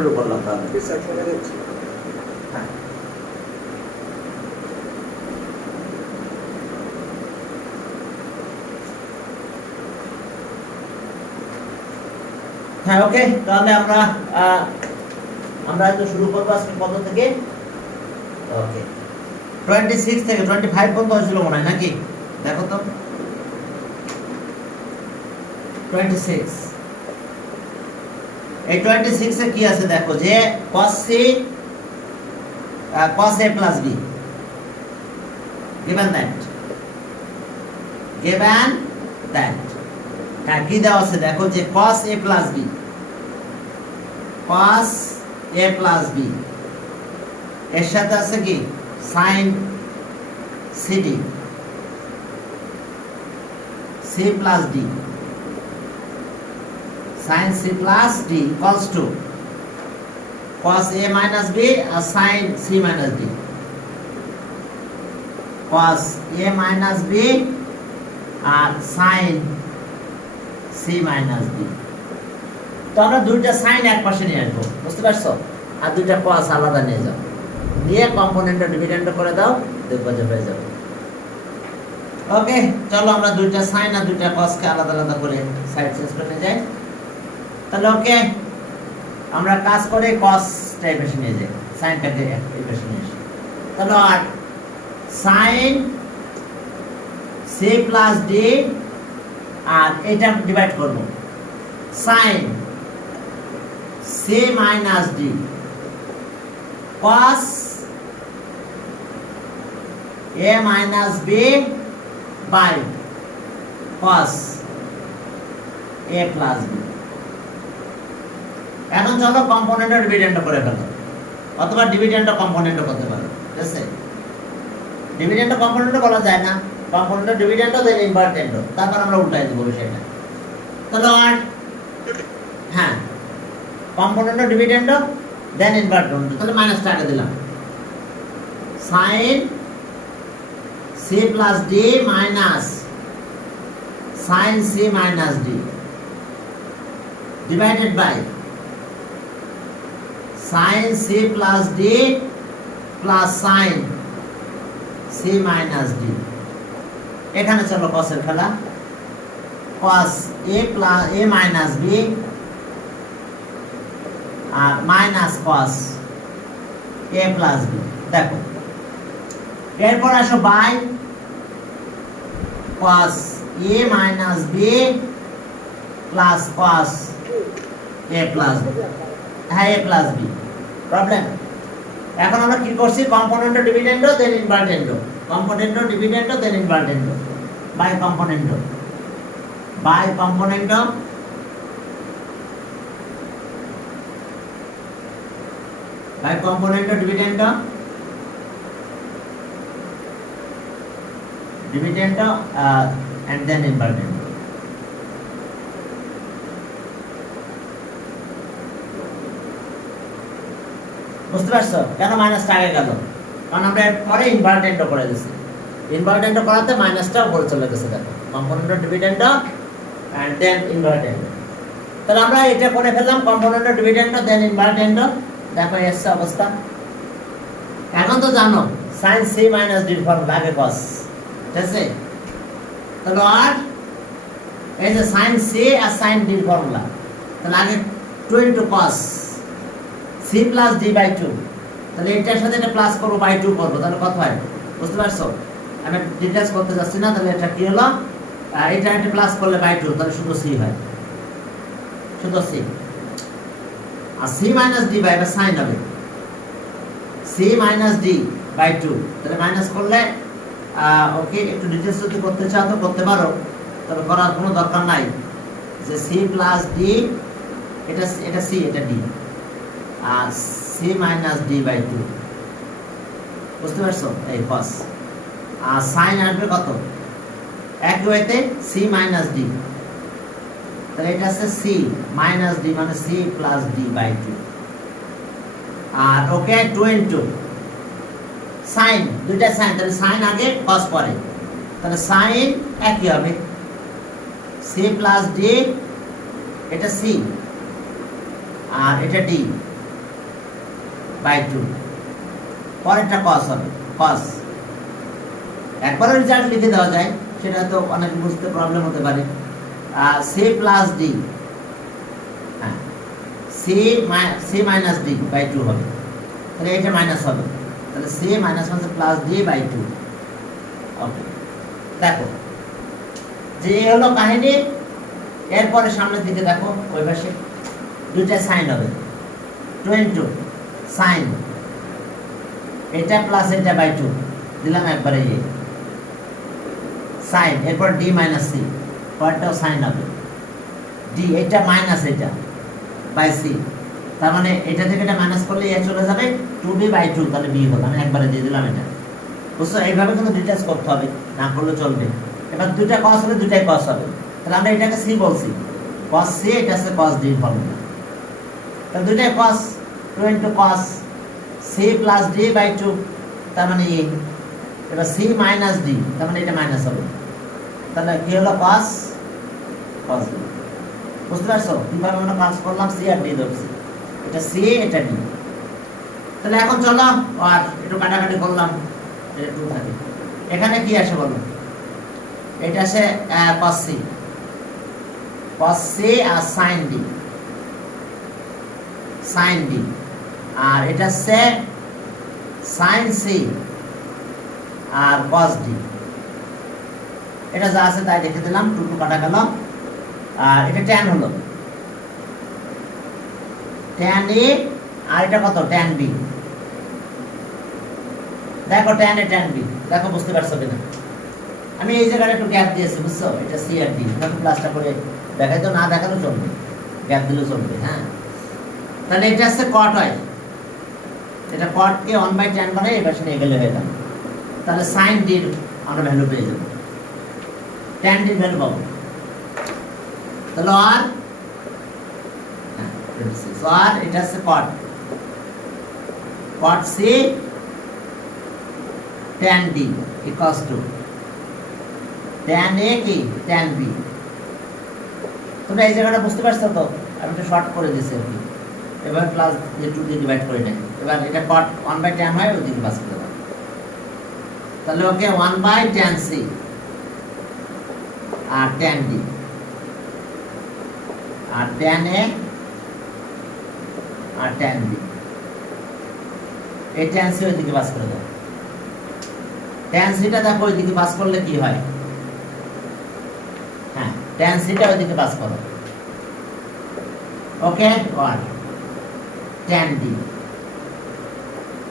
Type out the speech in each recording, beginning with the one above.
শুরু করলাম তাহলে। হ্যাঁ ওকে, তাহলে আমরা তো শুরু করবো আজকে কত থেকে? ওকে 26 থেকে 25 পর্যন্ত হয়েছিল মনে হয় নাকি? দেখো তো 26, এই 26 এ কি আছে দেখো, যে cos a plus b given that হ্যাঁ কি দেওয়া আছে দেখো, যে cos a plus b এর সাথে আছে কি sin cd c plus d sin c plus d equals to cos a minus b R sin c minus d, cos a minus b R sin c minus d। তো আমরা দুইটা sin এক পাশে নিয়ে আসবো, বুঝতে পারছো? আর দুইটা cos আলাদা নিয়ে যাও, নিয়ে কম্পোনেন্ট ডিভিডেন্ড করে দাও, দেখবো যে হয়ে যাবে। ওকে চলো আমরা দুইটা sin আর দুইটা cos কে আলাদা আলাদা করে সাইড চেঞ্জ করে যাই। তাহলে ওকে আমরা কাজ করে cos টাই পাশে নিয়ে যাই, sin টাকে এই পাশে নিয়ে আসি। তাহলে আর sin c plus d আর এটা ডিভাইড করব, sin c minus d cos a minus b by cos a plus b। এখন চলো কম্পোনেন্টের ডিভিডেন্ড করে ফেলো, অথবা ডিভিডেন্ড কম্পোনেন্ট করতে পারো, ঠিক আছে? ডিভিডেন্ড কম্পোনেন্ট বলা যায় না, কম্পোনেন্ট ডিভিডেন্ড দেন ইনভার্টেন্ড, তারপর আমরা উল্টাই দেব বিষয়টা। তাহলে আর হ্যাঁ কম্পোনেন্ট ডিভিডেন্ড দেন ইনভার্টেন্ড, তাহলে মাইনাস টাকা দিলাম, sin c plus d minus sin c minus d divided by sin c plus d plus sin c minus d। এখানে চলো cos এর খেলা, cos a plus a minus b আর minus cos a plus b। দেখো এরপর আসো by cos a minus b plus cos a plus b, হ্যাঁ a plus b problem. এখন আমরা কি করছি, component dividend then inverted, component dividend then inverted by component dividend and then inverted। বুঝতে পারছো কেন মাইনাসটা আগে গেল? কারণ আমরা পরে ইনভার্টেন্ড করে দিয়েছি, ইনভার্টেন্ড করাতে মাইনাসটা উপরে চলে গেছে। দেখো component dividend and then inverted। তাহলে আমরা এটা করে ফেললাম কম্পোনেন্ট ডিভিডেন্ড দেন ইনভার্টেন্ড, দেখো এসছে অবস্থা। এখন তো জানো sin c minus d formula আগে cos, ঠিক আছে? তাহলে আর এই যে sin c আর sin d ফর্মুলা, তাহলে আগে 2 into cos c plus d by 2, তাহলে এটার সাথে এটা প্লাস করব বাই 2 করব, তাহলে কত হয় বুঝতে পারছো? আমি ডিটেইলস করতে যাচ্ছি না। তাহলে এটা কি হলো, এটা এটা প্লাস করলে বাই 2, তাহলে শুধু c হয়, শুধু c। আর c minus d by sin হবে c minus d by 2, তাহলে মাইনাস করলে ওকে একটু ডিটেইলস যদি করতে চাও তো করতে পারো, তবে করার কোনো দরকার নাই। যে c plus d, এটা c এটা d, R c minus d by 2, বুঝতে পারছো? এই cos আর sin আসবে কত, এক ওয়েতে c minus d, তাহলে এটা আছে c minus d মানে c plus d by 2, R okay 2 into sin, দুইটা sin, তাহলে sin আগে cos পরে, তাহলে sin একই হবে c plus d, এটা c আর এটা d, বাই 2, পরেরটা cos হবে, cos। একবারে রেজাল্ট লিখে দেওয়া যায়, সেটা তো অনেক বুঝতে প্রবলেম হতে পারে। c প্লাস ডি, হ্যাঁ c মাইনাস ডি বাই 2 হবে, তাহলে এটা মাইনাস হবে, তাহলে c minus plus D by 2। Okay, দেখো যে হলো কাহিনী। এরপরে সামনের দিকে দেখো, ওই পাশে দুইটা সাইন হবে, 2 সাইন, এটা প্লাস এটা বাই 2 দিলাম একবারে, সাইন, এরপর ডি মাইনাস সি, পরেরটাও সাইন হবে, ডি এটা মাইনাস এটা বাই সি, তার মানে এটা থেকে এটা মাইনাস করলে এ চলে যাবে 2b বাই 2, তাহলে বি হলো, আমি একবারে দিয়ে দিলাম এটা। বুঝছো, এইভাবে কিন্তু ডিটেলস করতে হবে, না করলে চলবে। এবার দুইটা cos হলে দুইটাই cos হবে, তাহলে আমরা এটাকে c বলছি, cos c, এটা আছে cos d ফর্মুলা, তাহলে দুইটাই cos, 2 cos c plus d by 2, তার মানে এই। এবার c মাইনাস d, তার মানে এটা মাইনাস হবে, তাহলে কি হলো cos d। বুঝতে পারছো কিভাবে আমরা কাজ করলাম? c আর d ধরছি, এটা c এটা d। তাহলে এখন চলো আর একটু কাটাকাটি করলাম, এটা 2 থাকে। এখানে কি আসে বলো? এটা আসে cos c, cos c আর sin d, sin d, আর এটা আছে sin c আর cos d। এটা যা আছে তাই লিখে দিলাম, 2 কাটা গেল। আর এটা tan হলো, tan a, আর এটা কত? tan b। দেখো tan a tan b, দেখো বুঝতে পারছো কিনা? আমি এই জায়গাটা একটু গ্যাপ দিয়েছি, বুঝছো? এটা c আর d, আমি প্লাসটা করে দেখাই, তো না দেখালেও চলবে, গ্যাপ দিলেও চলবে। হ্যাঁ, তাহলে এটা আছে cot হয়, এটা cot কে 1/tan বানাই, এই পাশে নিয়ে গেলে হয়ে গেল। তাহলে sin d এর আমরা ভ্যালু পেয়ে যাব, tan d এর ভ্যালু পাবো। তাহলে আর আর এটা আছে cot, cot c tan d equals to tan a কি tan b। তোমরা এই জায়গাটা বুঝতে পারছো তো? আমি একটু শর্ট করে দিয়েছি আর কি, এবার প্লাস দিয়ে 2 দিয়ে ডিভাইড করে নেই। এবার এটা cot 1/tan হয়, ওদিকে পাস করে দাও, তাহলে ওকে 1/tan c আর tan d আর tan a আর tan b, এই tan c ওইদিকে পাস করে দাও। tan c টা দেখো ওইদিকে পাস করলে কি হয়? হ্যাঁ, tan c টা ওইদিকে পাস করো। ওকে, আর tan d,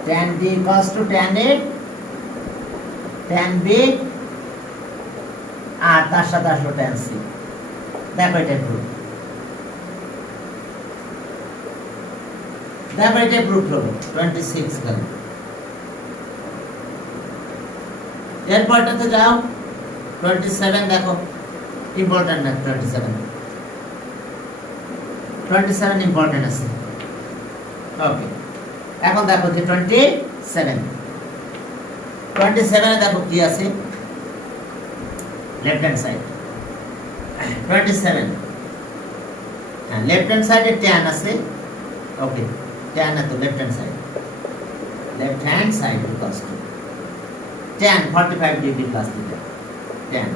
tan d equals to tan a tan b, আর তার সাথে আসলো tan c। দেখো এটা প্রুফ, দেখো এটা প্রুফ হলো 26 গেল। এরপরটাতে যাও 27, দেখো ইম্পর্টেন্ট না 27 ইম্পর্টেন্ট আছে। ওকে, এখন দেখো যে 27 এ দেখো কি আছে, লেফট হ্যান্ড সাইড 27, হ্যাঁ লেফট হ্যান্ড সাইডে tan আছে। ওকে, tan আছে তো left hand side equals to tan 45 degree plus theta, tan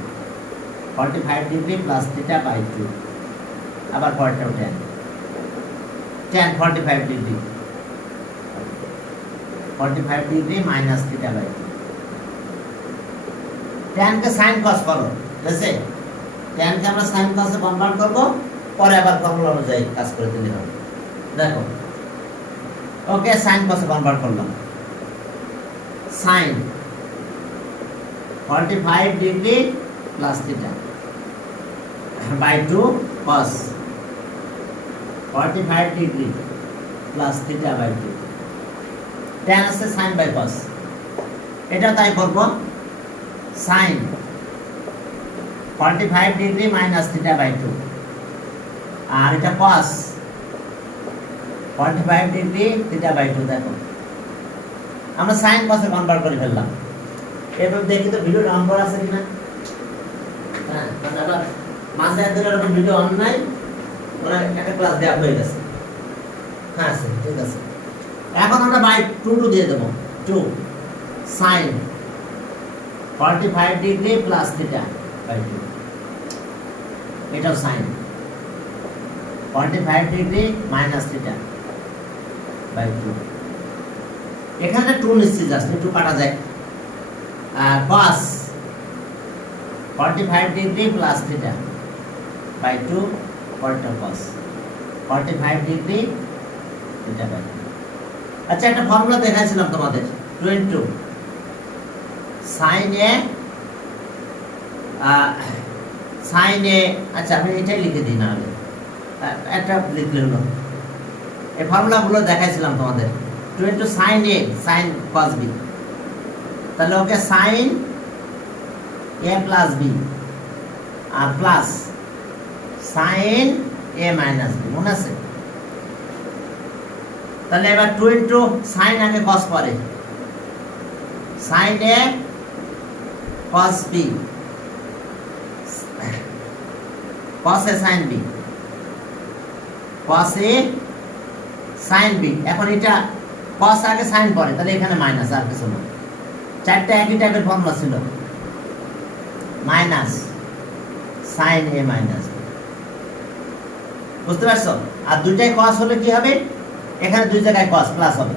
45 degree plus theta by 2, আবার পরেরটাও tan 45 degree, 45 degree minus theta by 2। tan কে sin cos করো, বুঝছে? tan কে আমরা sin cos এ কনভার্ট করব, পরে আবার ফর্মুলা অনুযায়ী কাজ করে দিলে হবে। দেখো, ওকে sin cos এ কনভার্ট করলাম, sin 45 degree plus theta by 2 cos 45 degree plus theta by 2, tan আছে sin বাই cos, এটা তাই করব, sin 45 degree minus theta by 2, আর এটা cos 45 ডিগ্রি থিটা বাই 2। দেখো আমরা sin cos এ কনভার্ট করে ফেললাম। এবার দেখি তো ভিডিও অন করা আছে কিনা। হ্যাঁ, কারণ আবার মাঝে একদিন এরকম ভিডিও অন নাই, ওরা একটা ক্লাস দেওয়া হয়ে গেছে। হ্যাঁ আছে, ঠিক আছে। এখন আমরা বাই 2 দিয়ে দেবো 2 sin 45 degree plus theta by 2, এটাও sin 45 degree minus theta by 2। এখানে 2 নিশ্চিত জাস্ট একটু কাটা যায়। cos 45 degree plus theta by 2 পরেরটা cos 45 ডিগ্রি থিটা বাই 2। আচ্ছা, একটা ফর্মুলা দেখাইছিলাম তোমাদের 22 sin a sin a, আচ্ছা আমি এটাই লিখে দিই না, একটা লিখলে হলো। এই ফর্মুলাগুলো দেখাইছিলাম তোমাদের 22 sin a sin cos b, তাহলে okay sin a plus b আর plus sin a minus b, মনে আছে? তাহলে এবার 2 sin আগে cos পরে, sin a cos b cos a sin b cos a sin b। এখন এটা cos আগে sin পরে, তাহলে এখানে মাইনাস, আর কিছু না। চারটা একই টাইপের ফর্মুলা ছিল, minus sin a minus b, বুঝতে পারছো? আর দুইটাই cos হলে কি হবে? এখানে দুই জায়গায় cos প্লাস হবে।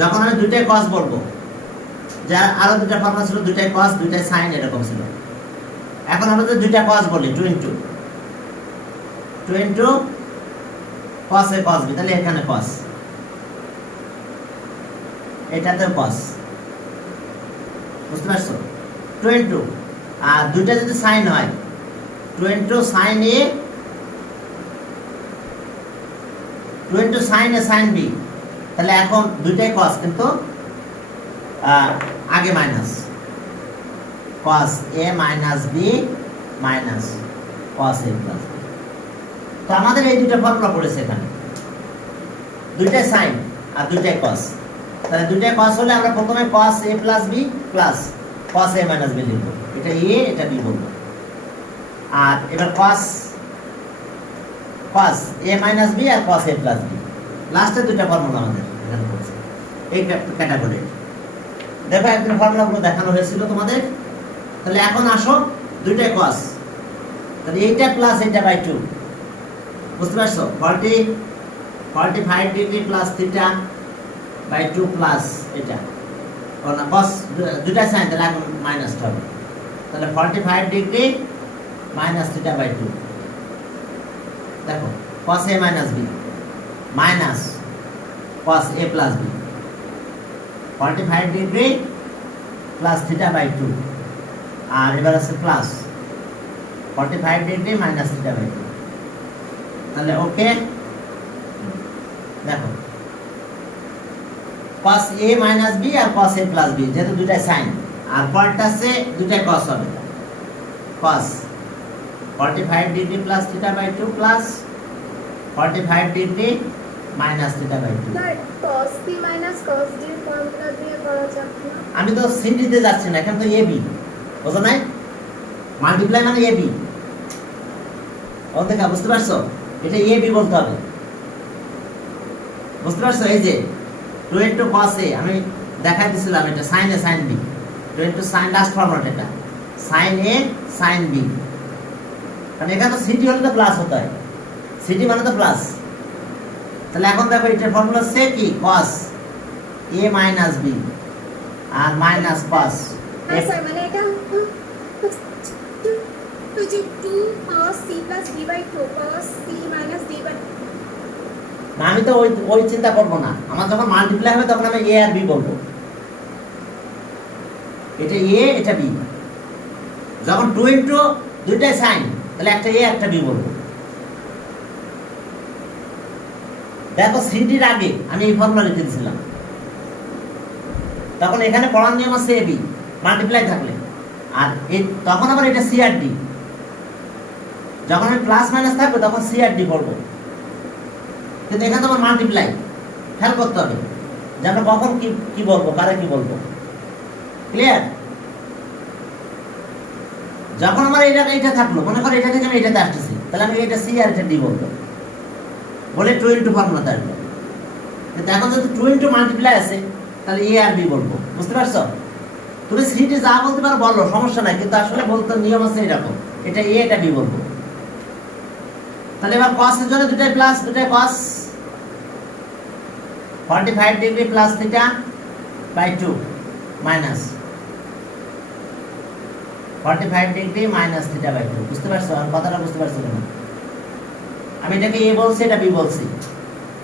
যখন আমি দুইটাই cos বলবো, যার আরো দুইটা ফর্মুলা ছিল, দুইটাই cos দুইটাই sin এরকম ছিল। এখন আমরা যদি দুইটা cos বলি 22 cos a cos b, তাহলে এখানে cos, এটাতেও cos, বুঝতে পারছো? 22 আর দুইটা যদি sin হয় 22 sin a 22 sin a sin b, তাহলে এখন দুইটাই cos কিন্তু আগে minus, cos a minus b minus cos a plus b। তো আমাদের এই দুটো ফর্মুলা পড়েছে এখানে, দুইটাই sin আর দুইটাই cos। তাহলে দুইটাই cos হলে আমরা প্রথমে cos a plus b plus cos a minus b লিখব, এটা a এটা b বলবো। আর এবার cos a minus b আর cos a plus b, লাস্টে দুটো ফর্মুলা আমাদের এখানে পড়েছে এই ক্যাটাগরি। দেখো একদিন ফর্মুলাগুলো দেখানো হয়েছিল তোমাদের। তাহলে এখন আসো দুইটাই cos, তাহলে এইটা প্লাস এইটা বাই 2, বুঝতে পারছো? 45 degree plus theta by 2 plus এটা না cos, দুইটা sin, তাহলে এখন মাইনাস হবে। তাহলে 45 ডিগ্রি মাইনাস থিটা বাই 2, দেখো cos a minus b minus cos a plus b, 45 degree plus theta by 2, আর এবার আছে plus 45 degree minus theta by 2। তাহলে ওকে, দেখো cos a মাইনাস b আর cos a প্লাস b, যেহেতু দুইটাই sin, আর পরেরটা আছে দুইটাই cos হবে, cos 45 degree plus theta by 2 plus 45 degree minus theta by 2। Sir cos p minus cos d formula দিয়ে করা যাবে না? আমি তো সিডি তে যাচ্ছি না, এখানে তো ab, বুঝছো না? মাল্টিপ্লাই মানে ab, ওটা বুঝতে পারছো? এটা ab বলতে হবে, বুঝতে পারছো? এই যে 22 cos a আমি দেখাই দিছিলাম, এটা sin a sin b, 22 sin, last formula এটা sin a sin b। কারণ এখানে তো সিডি হলে তো প্লাস হতে হয়, সিডি মানে তো প্লাস। তাহলে এখন দেখো এটার ফর্মুলা সে কি cos a minus b আর মাইনাস cos a। স্যার মানে এটা 2 cos c plus d by 2 cos c minus d by। না, আমি তো ওই চিন্তা করব না, আমার যখন মাল্টিপ্লাই হবে তখন আমি a আর b বলবো, এটা a এটা b। যখন 2 দুইটাই sin, তাহলে একটা a একটা b বলবো। দেখো সিডির আগে আমি এই ফর্মুলা লিখে দিয়েছিলাম, তখন এখানে পড়ার নিয়ম আছে ab মাল্টিপ্লাই থাকলে, আর তখন আবার এটা c আর d, যখন আমি প্লাস মাইনাস থাকবে তখন c আর d পড়বো। কিন্তু এখানে তোমার মাল্টিপ্লাই, খেয়াল করতে হবে যে আমরা কখন কি বলবো, কারে কি বলবো, ক্লিয়ার? যখন আমার এইটা থাকলো, মনে করো এটা থেকে আমি এটাতে আসতেছি, তাহলে আমি এটা c আর এটা d বলবো, বলে 2 ফর্মুলা থাকবে। কিন্তু এখন যদি 2 ইনটু মাল্টিপ্লাই আছে তাহলে এ আর বি বলবো, বুঝতে পারছো? তুমি সিটি যা বলতে পারো বলো, সমস্যা নাই, কিন্তু আসলে বলতে নিয়ম আছে এরকম, এটা এ এটা বি বলবো। তাহলে এবার cos এর জন্য দুটাই প্লাস, দুটাই cos 45 degree plus theta by 2 minus 45 degree minus theta by 2, বুঝতে পারছো? আর কথাটা বুঝতে পারছো কিনা? আমি এটাকে এ বলছি, এটা বি বলছি,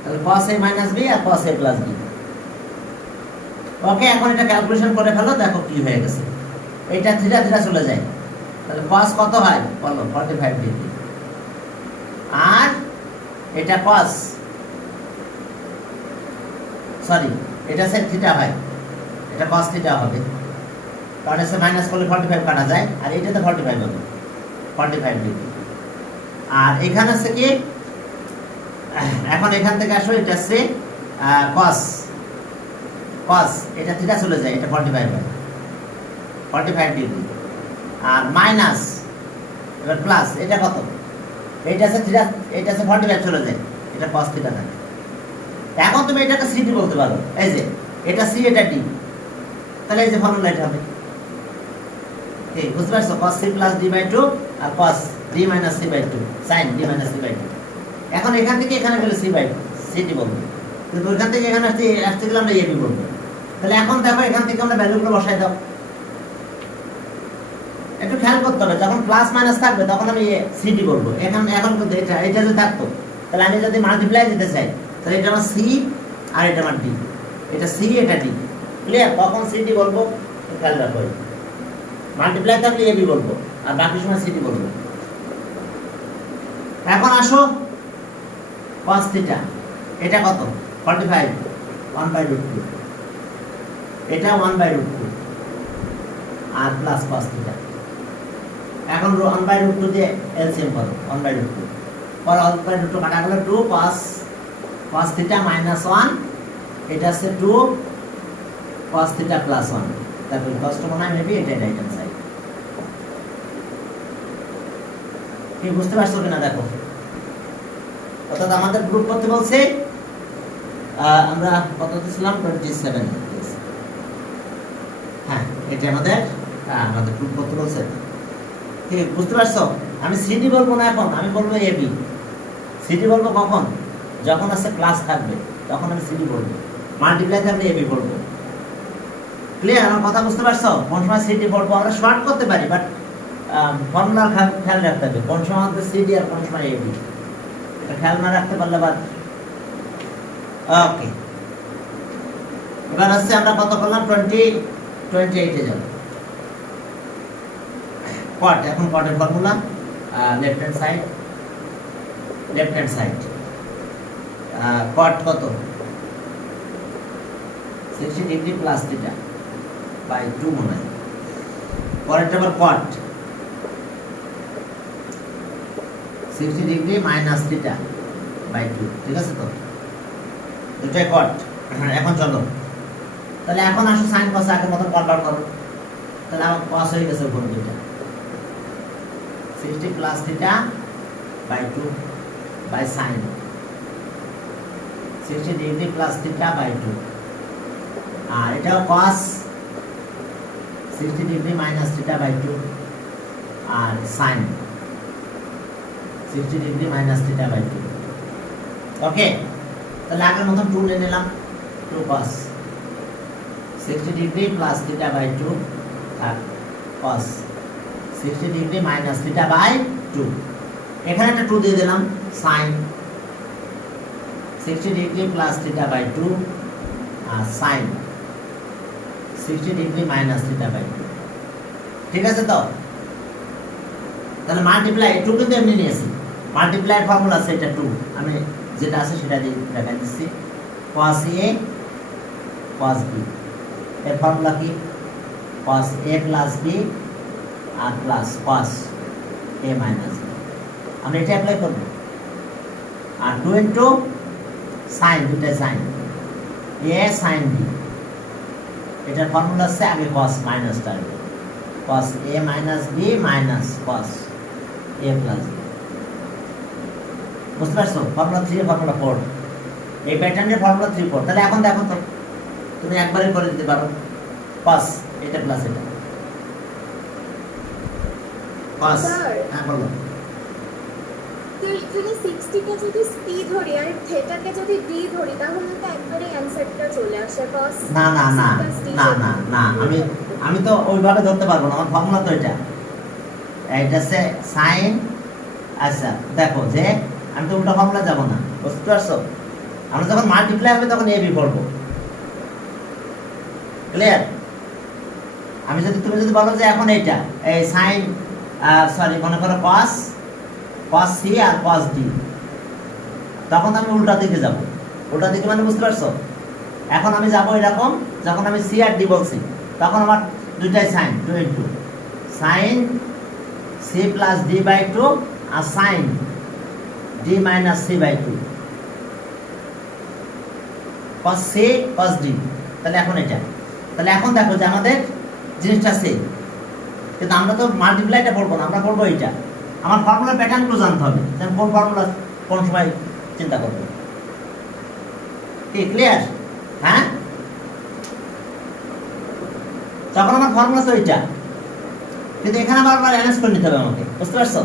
তাহলে cos a মাইনাস বি আর cos a plus B. Okay, এখন এটা ক্যালকুলেশন করে ফেলো, দেখো কি হয়ে গেছে। এটা থিটা থিটা চলে যায়, তাহলে cos কত হয় বলো? 45 ডিগ্রি। আর এটা cos, সরি এটা sec থিটা হয়, এটা cos থিটা হবে, কারণ এসে মাইনাস করলে 45 কাটা যায়, আর এটাতে 45 হবে, 45 ডিগ্রি। আর এখানে আছে কি, এখন এখান থেকে আসো, এটা আছে cos, cos এটা থিটা চলে যায়, এটা 45 হয়, 45 ডিগ্রি। আর মাইনাস, এবার প্লাস, এটা কত? এটা আছে থিটা, এটা আছে 45 চলে যায়, এটা cos থিটা থাকে। এখন তুমি এটাকে সিডি বলতে পারো, এই যে এটা সি এটা ডি, তাহলে এই যে ফর্মুলা এটা হবে, ঠিক বুঝতে পারছো? cos c plus d by 2 আর cos d minus c by 2 sin d minus c by 2। এখন এখান থেকে এখানে গেলে c বাই 2 সিডি বলবো, কিন্তু ওইখান থেকে এখানে আসতে গেলে আমরা এবি বলবো। তাহলে এখন দেখো এখান থেকে আমরা ভ্যালুগুলো বসাই দাও, একটু খেয়াল করতে হবে, যখন প্লাস মাইনাস থাকবে তখন আমি সিডি বলবো। এখন কিন্তু এটা যদি থাকতো, তাহলে আমি যদি মাল্টিপ্লাই দিতে চাই, তাহলে এটা আমার সি আর এটা আমার ডি, এটা সি এটা ডি, ক্লিয়ার? কখন সিডি বলবো খেয়াল রাখো, মাল্টিপ্লাই থাকলে এবি বলবো আর বাকি সময় সিডি বলবো। এখন আসো cos থিটা, এটা কত? 45 1/√2, এটা 1/√2 আর প্লাস cos থিটা। এখন 1/√2 দিয়ে এলসিএম করো, 1/√2 পর 1/√2 কাটা গেল 2 cos থিটা মাইনাস 1, এটা আছে 2 cos থিটা প্লাস 1, তারপর cos টা মনে মেবি এটা রাইট হ্যান্ড সাইড। কি বুঝতে পারছো কিনা দেখো? অর্থাৎ আমাদের গ্রুপ করতে বলছে, আমরা কত দিছিলাম? 27। হ্যাঁ, এটা আমাদের গ্রুপ করতে বলছে, ঠিক বুঝতে পারছো? আমি সিডি বলবো না, এখন আমি বলবো এবি। সিডি বলবো কখন? যখন আছে প্লাস থাকবে তখন আমি সিডি বলবো, মাল্টিপ্লাই থাকলে এবি বলবো। ক্লিয়ার? আমার কথা বুঝতে পারছো? কোন সময় সিডি বলবো আমরা শর্ট করতে পারি, বাট ফর্মুলার খেয়াল রাখতে হবে কোন সময় আমাদের সিডি আর কোন সময় এবি, এটা খেয়াল না রাখতে পারলে বাদ। ওকে, এবার আসছে আমরা কত করলাম? 28 এ যাব কট। এখন কটের ফর্মুলা লেফট হ্যান্ড সাইড কট কত? 60 ডিগ্রি প্লাস থিটা বাই 2 মনে হয়। পরেরটা আবার কট 60 ডিগ্রি মাইনাস থিটা বাই 2, ঠিক আছে? তো দুটাই কট। এখন চলো, তাহলে এখন আসো সাইন কস আগের মতো কনভার্ট করো, তাহলে আমার কস হয়ে গেছে উপরে দুটা 60 plus theta by 2 by sine 60 degree plus theta by 2, আর এটাও cos 60 degree minus theta by 2 আর sine 60 degree minus theta by 2। Okay, তাহলে আগের মতন 2 নিয়ে নিলাম, 2 cos 60 degree plus theta by 2 আর cos 60 degree minus theta by 2। এখানে একটা 2 দিয়ে দিলাম, sin 60 degree plus theta by 2 আর sin 60 degree minus theta by 2, ঠিক আছে? তো তাহলে মাল্টিপ্লাই 2 কিন্তু এমনি নিয়েছি, মাল্টিপ্লাই ফর্মুলা আছে এটা 2, আমি যেটা আছে সেটা দিয়ে দেখাই দিচ্ছি। cos a cos b এর ফর্মুলা কি? cos a প্লাস b আর plus cos a minus b, আমরা এটা অ্যাপ্লাই করব। আর 2 ইনটু sin, দুটো sin a sin b, এটার ফর্মুলা আছে আগে cos মাইনাসটা আসবে, cos a minus b minus cos a plus b। বুঝতে পারছো? ফর্মুলা 3 ফর্মুলা 4 এই প্যাটার্নের ফর্মুলা 3 4। তাহলে এখন দেখো তো তুমি একবারে করে দিতে পারো cos এটা প্লাস এটা cos। Sir। হ্যাঁ বলো। তো এখানে 60 কে যদি c ধরি আর থিটাকে যদি d ধরি তাহলে তো একবারে অ্যানসারটা চলে আসে cos না না না c plus d না না না আমি তো ওইভাবে ধরতে পারবো না, আমার ফর্মুলা তো এটা হচ্ছে সাইন। আচ্ছা দেখো যে আমি তো উল্টা ফর্মুলা যাব না, বুঝতে পারছো? আমরা যখন মাল্টিপ্লাই হবে তখন এবি পড়বো, ক্লিয়ার? আমি যদি তুমি যদি বলো যে এখন এইটা এই সাইন সরি মনে করো cos c আর cos d, তখন আমি উল্টা দিকে যাব। উল্টা দিকে মানে বুঝতে পারছো? এখন আমি যাব এরকম, যখন আমি c আর d বলছি তখন আমার দুইটাই sine 2 into sine c plus d by 2 আর sine d minus c by 2 cos c cos d। তাহলে এখন এটা, তাহলে এখন দেখো যে আমাদের জিনিসটা সেম, কিন্তু আমরা তো মাল্টিপ্লাইটা পড়বো না, আমরা পড়বো এইটা। আমার ফর্মুলার প্যাটার্নগুলো জানতে হবে, যে কোন ফর্মুলা কোন সময় চিন্তা করবো। কি ক্লিয়ার? হ্যাঁ, তখন আমার ফর্মুলা তো এইটা, কিন্তু এখানে বারবার অ্যারেঞ্জ করে নিতে হবে আমাকে, বুঝতে পারছো?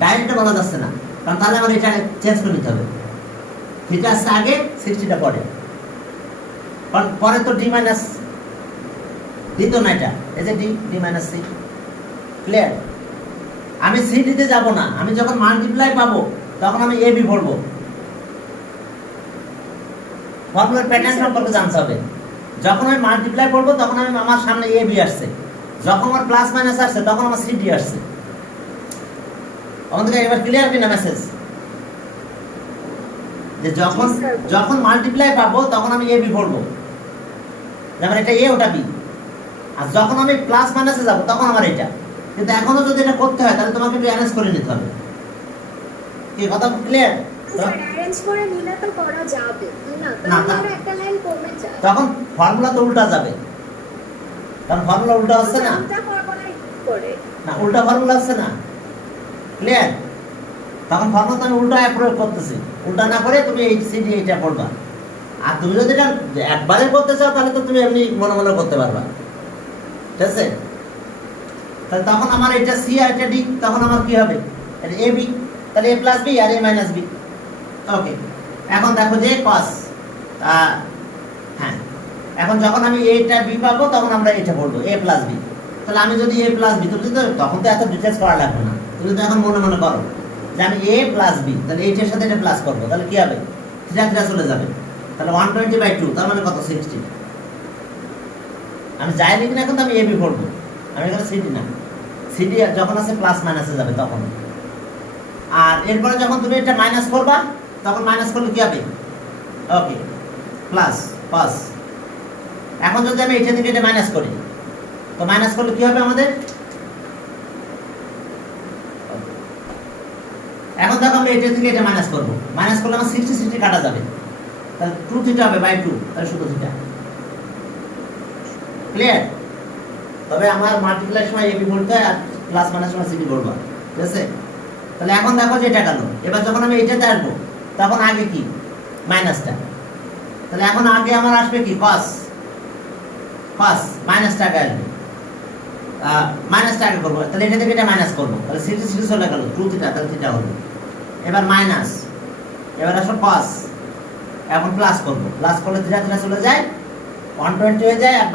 ডাইরেক্টটা বলা যাচ্ছে না, কারণ তাহলে আমার এটা চেঞ্জ করে নিতে হবে। থিটা আসছে আগে, 60টা পরে, কারণ পরে তো ডি মাইনাস ডি তো না, এটা এই যে ডি মাইনাস সি। ক্লিয়ার? আমি সি দিতে যাব না, আমি যখন মাল্টিপ্লাই পাবো তখন আমি এ বি পড়বো। ফর্মুলার প্যাটার্ন সম্পর্কে জানতে হবে। যখন আমি মাল্টিপ্লাই করবো তখন আমি আমার সামনে এ বি আসছে, যখন আমার প্লাস মাইনাস আসছে তখন আমার সি ডি আসছে। আমাদের এবার ক্লিয়ার কিনা মেসেজ? যে যখন যখন মাল্টিপ্লাই পাবো তখন আমি এ বি পড়বো, যেমন এটা এ ওটা বি। আর যখন আমি প্লাস মাইনাসে যাব তখন আমার এটা। কিন্তু এখনো যদি এটা করতে হয় তাহলে তোমাকে একটু অ্যারেঞ্জ করে নিতে হবে। কি কথা ক্লিয়ার? স্যার অ্যারেঞ্জ করে নিলে তো করা যাবে না, না, তাহলে একটা লাইন কমে যায়। তখন ফর্মুলা তো উল্টা যাবে, কারণ ফর্মুলা উল্টা হচ্ছে না। উল্টা করবো না করে না, উল্টা ফর্মুলা হচ্ছে না। ক্লিয়ার? তখন ফর্মুলা তো আমি উল্টা প্রয়োগ করতেছি, উল্টা না করে তুমি এই সিডি এইটা পড়বা। আর তুমি যদি এটা একবারে করতে চাও তাহলে তো তুমি এমনি মনে মনে করতে পারবা, ঠিক আছে? তাহলে তখন আমার এটা সি আর এটা ডি, তখন আমার কি হবে? এটা এ বি, তাহলে এ প্লাস বি আর এ মাইনাস বি। ওকে, এখন দেখো যে cos হ্যাঁ, এখন যখন আমি এটা বি পাবো তখন আমরা এটা পড়বো এ প্লাস বি। তাহলে আমি যদি এ প্লাস বি, তুমি তো তখন তো এত ডিটেলস করা লাগবে না, তুমি তো এখন মনে মনে করো যে আমি এ প্লাস বি, তাহলে এইটার সাথে এটা প্লাস করবো, তাহলে কি হবে? থিটা থিটা চলে যাবে, তাহলে 120/2, তার মানে কত? 60। আমি যাই লিখি না, এখন তো আমি এ বি পড়বো, আমি এখানে সিডি না। সিডি যখন আছে প্লাস মাইনাসে যাবে তখন। আর এরপরে যখন তুমি এটা মাইনাস করবা তখন মাইনাস করলে কি হবে? ওকে, প্লাস cos। এখন যদি আমি এটা থেকে এটা মাইনাস করি তো মাইনাস করলে কি হবে আমাদের? এখন দেখো আমরা এটা থেকে এটা মাইনাস করবো, মাইনাস করলে আমার 60 কাটা যাবে, তাহলে 2 থিটা হবে বাই 2, তাহলে শুধু থিটা। ক্লিয়ার? তবে আমার মাল্টিপ্লাই সময় এবি বলতে হয় আর প্লাস মাইনাস সময় সিডি বলবো, ঠিক আছে? তাহলে এখন দেখো যে এটা গেল, এবার যখন আমি এইটাতে আসবো তখন আগে কি? মাইনাসটা। তাহলে এখন আগে আমার আসবে কি? cos মাইনাসটা আগে আসবে, মাইনাসটা আগে করবো, তাহলে এটা থেকে এটা মাইনাস করবো, তাহলে সিডি চলে গেল 2 থিটা, তাহলে থিটা হবে। এবার মাইনাস, এবার আসো cos, এখন প্লাস করবো, প্লাস করলে থিটা থিটা চলে যায়, 120 হয়ে যায়, আর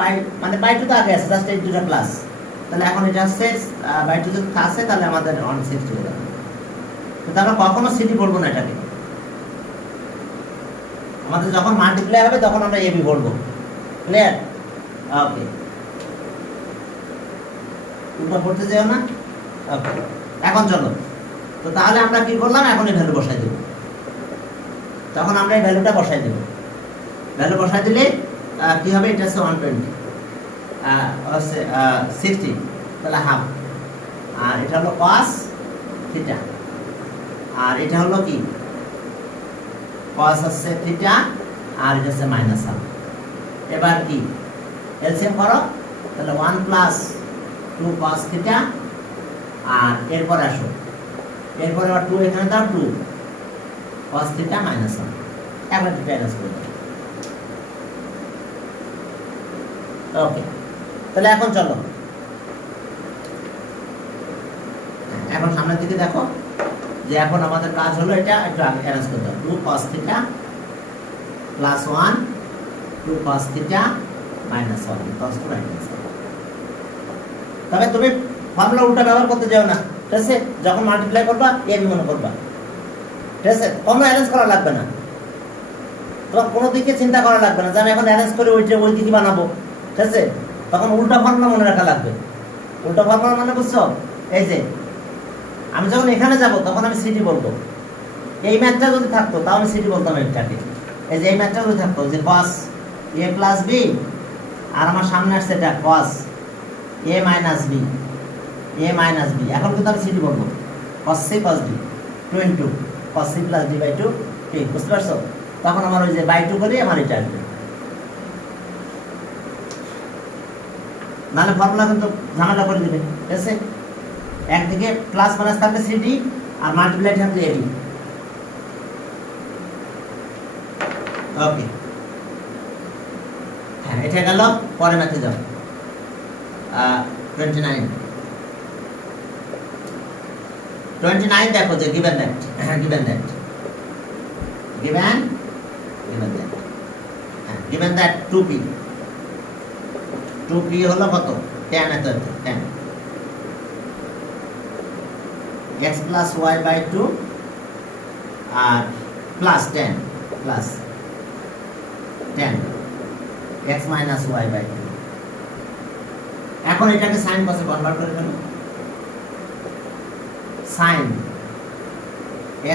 মানে বাই 2 তো আগে আছে, জাস্ট এই দুটো প্লাস। তাহলে এখন এটা হচ্ছে বাই 2 যদি আসে তাহলে আমাদের 160 হয়ে যাবে। কিন্তু আমরা কখনো সিডি বলবো না এটাকে, আমাদের যখন মাল্টিপ্লাই হবে তখন আমরা এবি বলবো। ক্লিয়ার? ওকে, উল্টা পড়তে যাও না। ওকে, এখন চলো তো তাহলে আমরা কি করলাম? এখন এই ভ্যালু বসাই দেব, তখন আমরা এই ভ্যালুটা বসাই দেব। ভ্যালু বসাই দিলে কি হবে? এটা হচ্ছে 120 হচ্ছে 60, তাহলে হাফ। আর এটা হলো cos থিটা, আর এটা হলো কি? cos হচ্ছে থিটা, আর এটা হচ্ছে মাইনাস হাফ। এবার কি এলসিএম করো, তাহলে 1 প্লাস 2 cos থিটা, আর এরপর আসো, এরপর আবার 2 এখানে দাও, 2 cos থিটা মাইনাস হাফ। এখন এটা অ্যারেঞ্জ করে দাও। ওকে, তাহলে এখন চলো, এখন সামনের দিকে দেখো যে এখন আমাদের কাজ হলো এটা একটু আগে অ্যারেঞ্জ করে দাও। 2 cos θ plus 1 2 cos θ minus 1 cos two minus 1। তবে তুমি ফর্মুলা উল্টা ব্যবহার করতে যাও না, ঠিক আছে? যখন মাল্টিপ্লাই করবা এ বি মনে করবা, ঠিক আছে? কোনো অ্যারেঞ্জ করা লাগবে না, তোমার কোনো দিকে চিন্তা করা লাগবে না যে আমি এখন অ্যারেঞ্জ করে ওই দিকে বানাবো, ঠিক আছে? তখন উল্টা ফর্মুলা মনে রাখা লাগবে। উল্টা ফর্মুলা মানে বুঝছো? এই যে আমি যখন এখানে যাব তখন আমি সিটি বলবো, এই ম্যাথটা যদি থাকতো তাও আমি সিটি বলতাম এটাকে। এই যে এই ম্যাথটা যদি থাকতো যে cos a প্লাস বি, আর আমার সামনে আসছে এটা cos a minus B, a minus B, এখন কিন্তু আমি সিটি বলবো cos c cos d 22 cos c plus d by 2 ঠিক, বুঝতে পারছো? তখন আমার ওই যে বাই 2 করে আমার এটা আসবে, নাহলে ফর্মুলা কিন্তু ঝামেলা করে দিবে, ঠিক আছে? একদিকে প্লাস মাইনাস থাকবে সিডি আর মাল্টিপ্লাই থাকবে এবি। ওকে, হ্যাঁ এটা গেল। পরে ম্যাথে যাও। 29 দেখো যে গিভেন দ্যাট, হ্যাঁ given that, given that 2p হলো কত? 10 এত 10 x plus y by 2 আর plus 10 x minus y by 2। এখন এটাকে সাইন কসে কনভার্ট করে ফেলো। Sine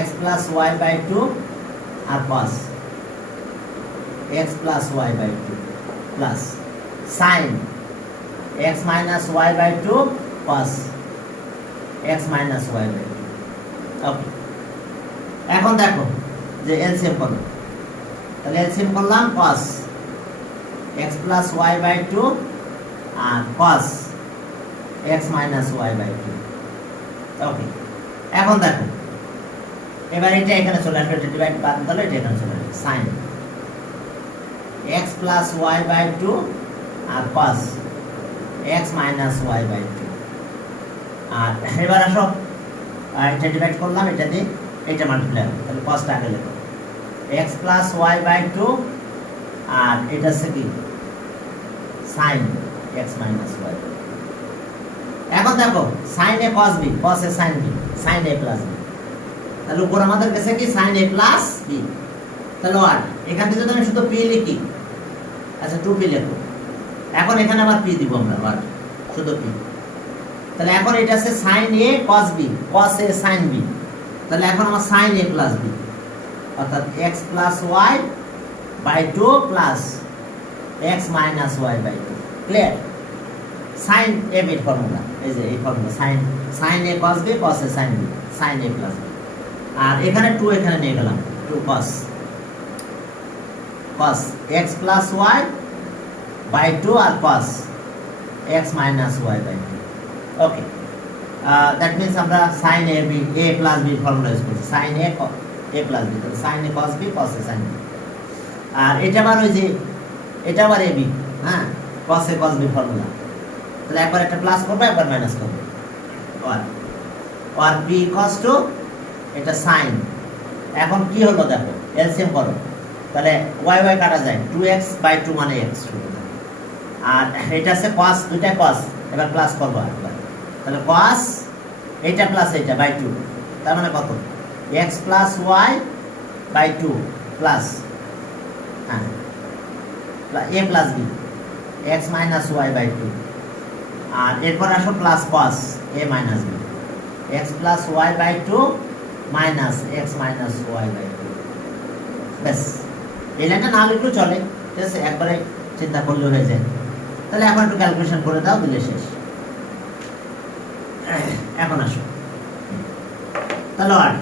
x plus y by 2 আর cos x plus y by 2 plus sine x minus y by 2 cos x minus y by 2। ওকে, এখন দেখো যে এলসিএম করো, তাহলে এলসিএম করলাম cos x plus y by 2 আর cos x minus y by 2। ওকে, এখন দেখো এবার এটা এখানে চলে আসবে, এটা ডিভাইড বাদ দিলে এটা এখানে চলে আসবে sin x plus y by 2 আর cos x minus y by 2। আর এবার আসো এটা ডিভাইড করলাম, এটা দিয়ে এটা মাল্টিপ্লাই হবে, তাহলে cos টা আগে লিখো x plus y by 2 আর এটা হচ্ছে কি sin x minus y। এখন দেখো sin a cos b, cos a sin b, sin a plus b, তাহলে উপর আমাদের কাছে কি sin a plus b। তাহলে আর এখান থেকে যদি আমি শুধু p লিখি, আচ্ছা 2p লিখো, এখন এখানে আবার p দিব আমরা, আর শুধু p। তাহলে এখন এটা আছে sin a cos b, cos a sin b, তাহলে এখন আমার sin a plus b অর্থাৎ x plus y by 2 plus x minus y by 2। Clear? sin a b formula, এই যে এই formula sin a cos b, cos a sin b, sin a plus b। আর এখানে 2 এখানে নিয়ে গেলাম, 2 cos x plus y by 2 আর cos x minus y by 2। Okay, that means আমরা sin a b a plus b formula use করছি, sin a plus b, তাহলে sin a cos b, cos a sin b। আর এটা আবার ওই যে এটা আবার a b, হ্যাঁ cos a cos b formula, তাহলে একবার একটা প্লাস করবো একবার মাইনাস করবো, আর b cos 2 এটা sin। এখন কি হলো দেখো এলসিএম করো, তাহলে y y কাটা যায়, 2x by 2 মানে x, আর এটা আছে cos, দুইটা cos, এবার প্লাস করবো একবার, তাহলে cos এটা প্লাস এটা by 2, তার মানে কত x plus y by 2 plus হ্যাঁ a plus b x minus y by 2। আর এরপর আসো plus cos a minus b x plus y by 2 minus x minus y by 2। ব্যাস, এই লাইনটা না লিখলেও চলে, ঠিক আছে? একবারে চিন্তা করলে হয়ে যায়। তাহলে এখন একটু ক্যালকুলেশন করে দাও, দিলে শেষ। এখন আসো, তাহলে আর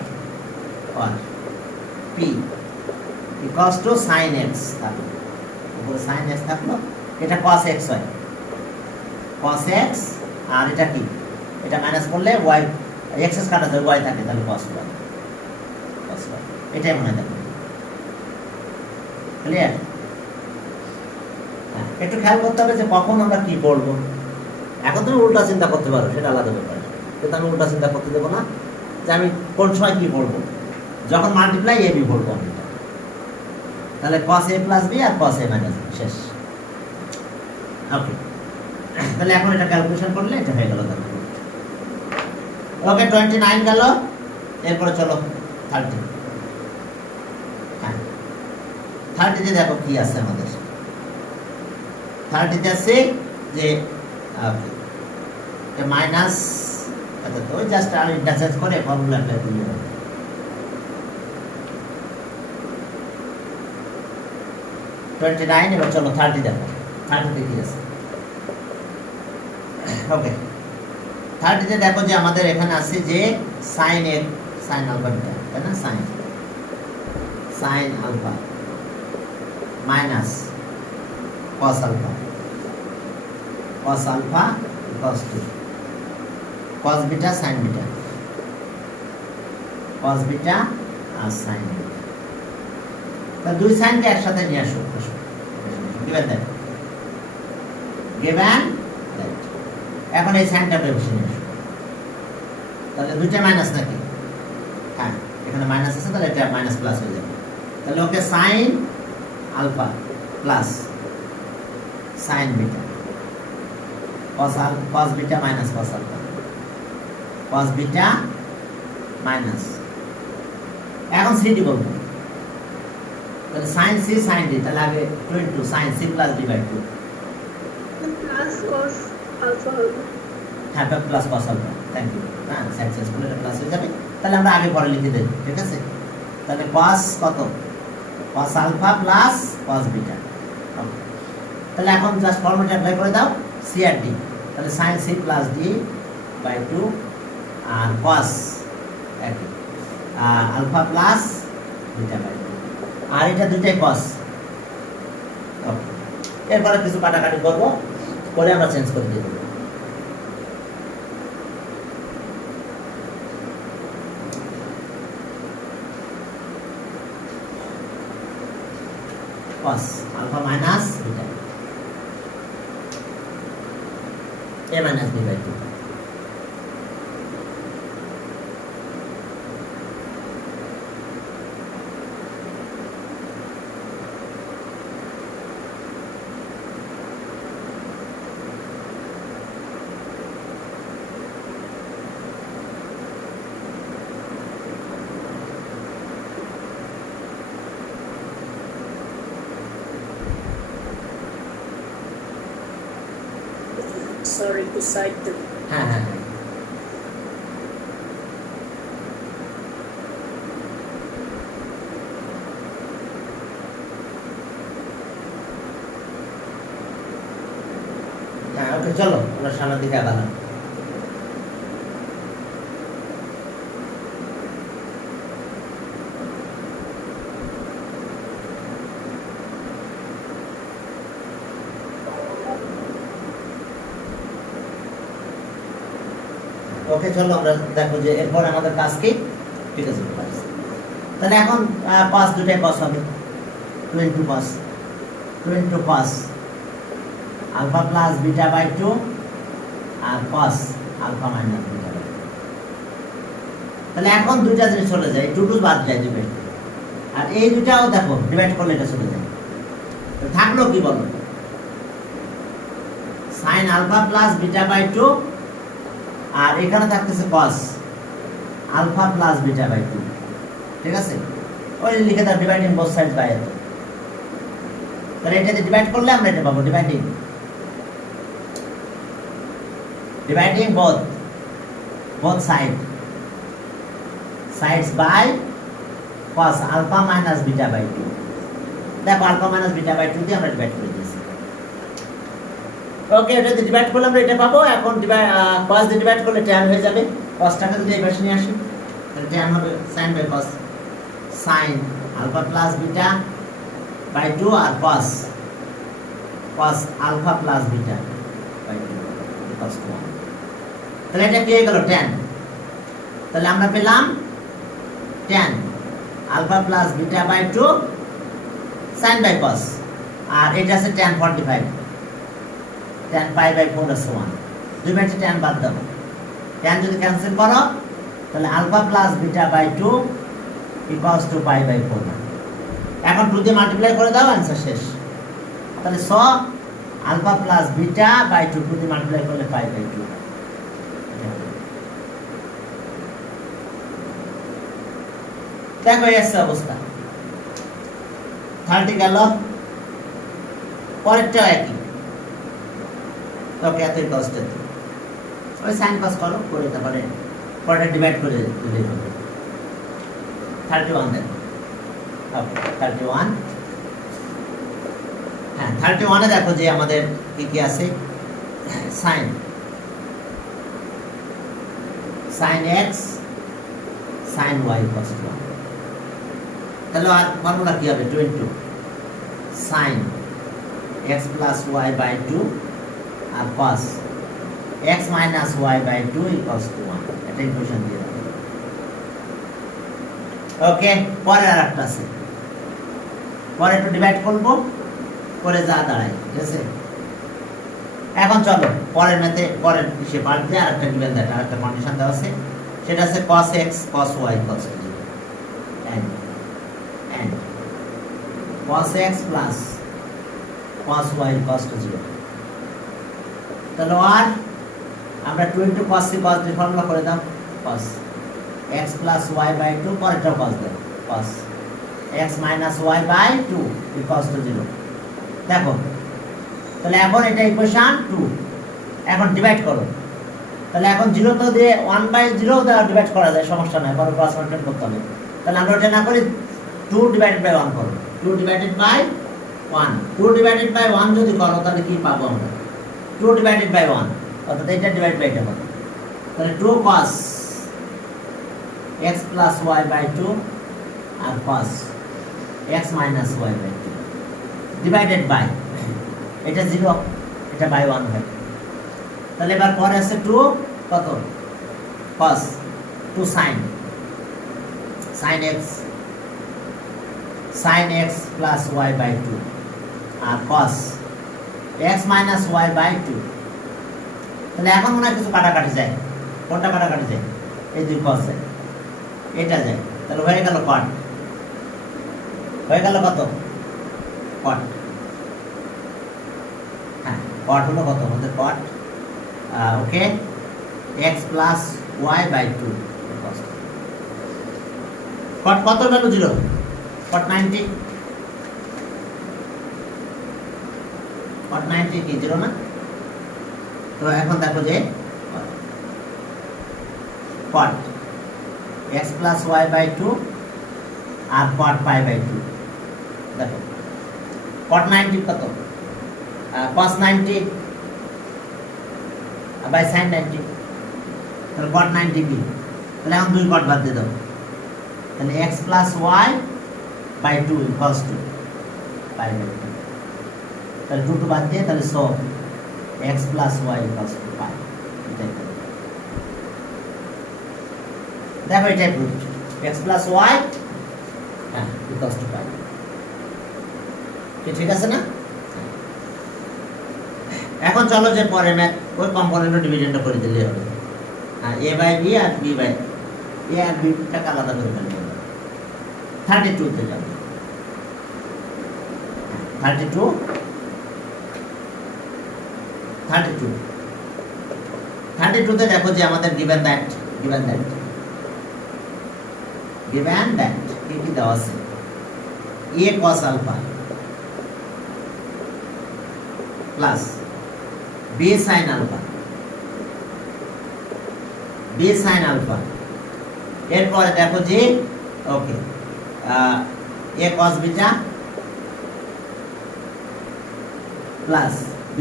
p equals to sin x থাকলো, উপরে sin x থাকলো, এটা cos x হয়, cos x, আর এটা কি এটা মাইনাস করলে y x কাটা যায়, y থাকে, তাহলে cos y, এটাই মনে দেখো। ক্লিয়ার? একটু খেয়াল করতে হবে যে কখন আমরা কি করব। এখন তুমি উল্টা চিন্তা করতে পারো, সেটা আলাদা ব্যাপার, কিন্তু আমি উল্টা চিন্তা করতে দেবো না যে আমি কোন সময় কি করব। যখন মাল্টিপ্লাই এ বি বলবো আমি, তাহলে cos a প্লাস বি আর cos a মাইনাস বি, শেষ। ওকে, তাহলে এখন এটা ক্যালকুলেশন করলে এটা হয়ে গেল। ওকে, 29 গেল। এরপরে চলো 30। হ্যাঁ, 30-তে দেখো কি আছে আমাদের। 30-তে আছে যে মাইনাস, তো জাস্ট আর ইন্টারচেঞ্জ করে ফর্মুলা অ্যাপ্লাই করলে হবে। 29, এবার চলো 30 দেখো। 30-তে কি আছে? ওকে, 30-তে দেখো যে আমাদের এখানে আছে যে সাইন এর সাইন আলফা বিটা, তাই না? Sine alpha minus cos alpha, cos alpha cos two, cos beta sine beta, cos beta আর সাইন বিটা। তা দুই সাইনকে একসাথে নিয়ে আসো। Given that, given that. এখন এই সাইনটাকে বসে নিয়ে আসো। তাহলে দুইটা মাইনাস নাকি? হ্যাঁ, এখানে মাইনাস আছে, তাহলে এটা মাইনাস প্লাস হয়ে যাবে। তাহলে okay, sine alpha plus sine beta, cos beta minus cos alpha, cos beta minus, এখন সিডি বলবো। তাহলে সাইন সি সাইন ডি, তাহলে আগে 22 sine C plus D by 2। Plus cos alpha হবে। হ্যাঁ, plus cos alpha, thank you. হ্যাঁ, sine change করলে এটা প্লাস হয়ে যাবে। তাহলে আমরা আগে পরে লিখে দেব, ঠিক আছে? তাহলে কস কত? Cos alpha plus cos beta. তাহলে এখন জাস্ট ফর্মুলা অ্যাপ্লাই করে দাও, সি আর ডি। তাহলে sine C plus D by 2 আর cos alpha plus beta by 2, আর এটা দুটাই কস। এরপরে কিছু কাটাকাটি করবো, করে আমরা চেঞ্জ করে দিয়ে দেবো। cos alpha minus beta, a minus b by 2. Sorry to cite the হ্যাঁ হ্যাঁ হ্যাঁ, ওকে, চলো আমরা সামনের দিকে আগালাম। ওকে, চলো আমরা দেখো যে এরপর আমাদের কাজ কি। ঠিক আছে, তাহলে এখন cos দুটাই cos হবে, 2 into cos alpha plus beta by 2 আর cos alpha minus beta by 2। তাহলে এখন দুইটা জিনিস চলে যায়, 2 বাদ যায় দিবে, আর এই দুটাও দেখো ডিভাইড করলে এটা চলে যায়। থাকলো কি বলো? Sine alpha plus beta by 2, আর এখানে থাকতেছে cos alpha plus beta by 2। ঠিক আছে, ওই লিখে দাও ডিভাইডিং বোথ সাইডস বাই এত। তাহলে এটাতে ডিভাইড করলে আমরা এটা পাবো, dividing both sides by cos alpha minus beta by 2। দেখো আলফা মাইনাস বিটা বাই 2 দিয়ে আমরা ডিভাইড করে দিয়েছি। ওকে, এটা দিয়ে ডিভাইড করলে আমরা এটা পাবো। এখন cos দিয়ে ডিভাইড করলে tan হয়ে যাবে। cosটাকে যদি এই পাশে নিয়ে আসি, তাহলে tan হবে sin by cos, sin alpha plus beta by 2 আর cos alpha plus beta by 2 equals to 1। তাহলে এটা কি হয়ে গেল? tan। তাহলে আমরা পেলাম tan alpha plus beta by 2 sine by cos, আর এটা আছে tan 45, tan পাই বাই 4 আছে 1, দুই ব্যাটে tan বাদ দাও, tan যদি ক্যান্সেল করো তাহলে alpha plus beta by 2 equals to pi by 4। এখন 2 দিয়ে মাল্টিপ্লাই করে দাও, অ্যান্সার শেষ। তাহলে স আলফা প্লাস বিটা বাই 2, 2 দিয়ে মাল্টিপ্লাই করলে পাই বাই 2। দেখো এই আছে অবস্থা, 30 গেল, পরেরটা একই। ওকে, এতই কষ্ট, ওই সাইন কস করো, করে তারপরে পরেরটা ডিভাইড করে দিলেই হবে। 31 দেখো, ওকে 31, হ্যাঁ 31 এ দেখো যে আমাদের কি কি আছে, sign x sin y cos 1, তাহলে আর ফর্মুলা কি হবে, 22 sin x plus y by 2 আর cos x minus y by 2 equals to 1, এটা ইকুয়েশন দিয়ে দাও। ওকে, পরে আর একটা আছে, পরে একটু ডিভাইড করব, করে যা দাঁড়ায়, ঠিক আছে। এখন চলো পরের ম্যাথে, পরের সে পার্ট দিয়ে আরেকটা গিভেন দেয়, আরেকটা কন্ডিশন দেওয়া আছে, সেটা আছে cos x cos y cos 0 and cos x plus cos y cos 0। তাহলে আর আমরা 2 into cos c cos d formula করে দাও, cos x plus y by 2, পরেরটাও cos দাও, cos x minus y by 2 equals to 0। দেখো তাহলে এখন এটা equation 2, এখন ডিভাইড করো, তাহলে এখন 0 তো দিয়ে 1/0 দ্বারা ডিভাইড করা যায়, সমস্যা নাই, বড় ক্রস মাল্টিপ্লাই করতে হবে। তাহলে আমরা ওটা না করি, 2 ডিভাইডেড বাই 1 করো, 2 ডিভাইডেড বাই 1, 2 ডিভাইডেড বাই 1 যদি করো তাহলে কি পাবো আমরা, 2 ডিভাইডেড বাই 1, অর্থাৎ এটা ডিভাইড বাই এটা হবে, তাহলে 2 cos x plus y by 2 আর cos x minus y by 2 divided by, এটা 0, এটা বাই 1 হয়। তাহলে এবার পরে আছে 2 কত, cos 2 sin x plus y by 2 আর cos x minus y by 2। তাহলে এখন মনে হয় কিছু কাটাকাটি যায়, কোনটা কাটাকাটি যায়, এই দুই cos যায়, এটা যায়, তাহলে হয়ে গেল cot, হয়ে গেল কত, cot, হ্যাঁ cot হলো কত আমাদের, cot okay x plus y by 2 cot কত ভ্যালু 0, cot 90, cot 90 কি 0 না। তো এখন দেখো যে cot x plus y by 2 R cot pi by 2, দেখো cot 90 কত, cos 90 by sin 90, তাহলে cot 90 কি, তাহলে এখন 2 cot বাদ দিয়ে দাও, তাহলে x plus y by 2 equals to pi by 2, তাহলে 2 বাদ দিয়ে, তাহলে so x plus y equals to pi, এটাই দেখো, এটাই প্রুফ, x plus y হ্যাঁ equals to pi, ঠিক আছে না। এখন চলো যে পরে ম্যাথ, ওই কম্পোনেন্ট ডিভিশনটা করে দিলেই হবে, আর a বাই b আর b বাই a আর b টাকে আলাদা করে ফেলতে হবে। 32 তে যাবে, 32 তে দেখো যে আমাদের given that কি কি দেওয়া আছে, a cos alpha plus b sin alpha, এরপরে দেখো যে ওকে a cos beta plus b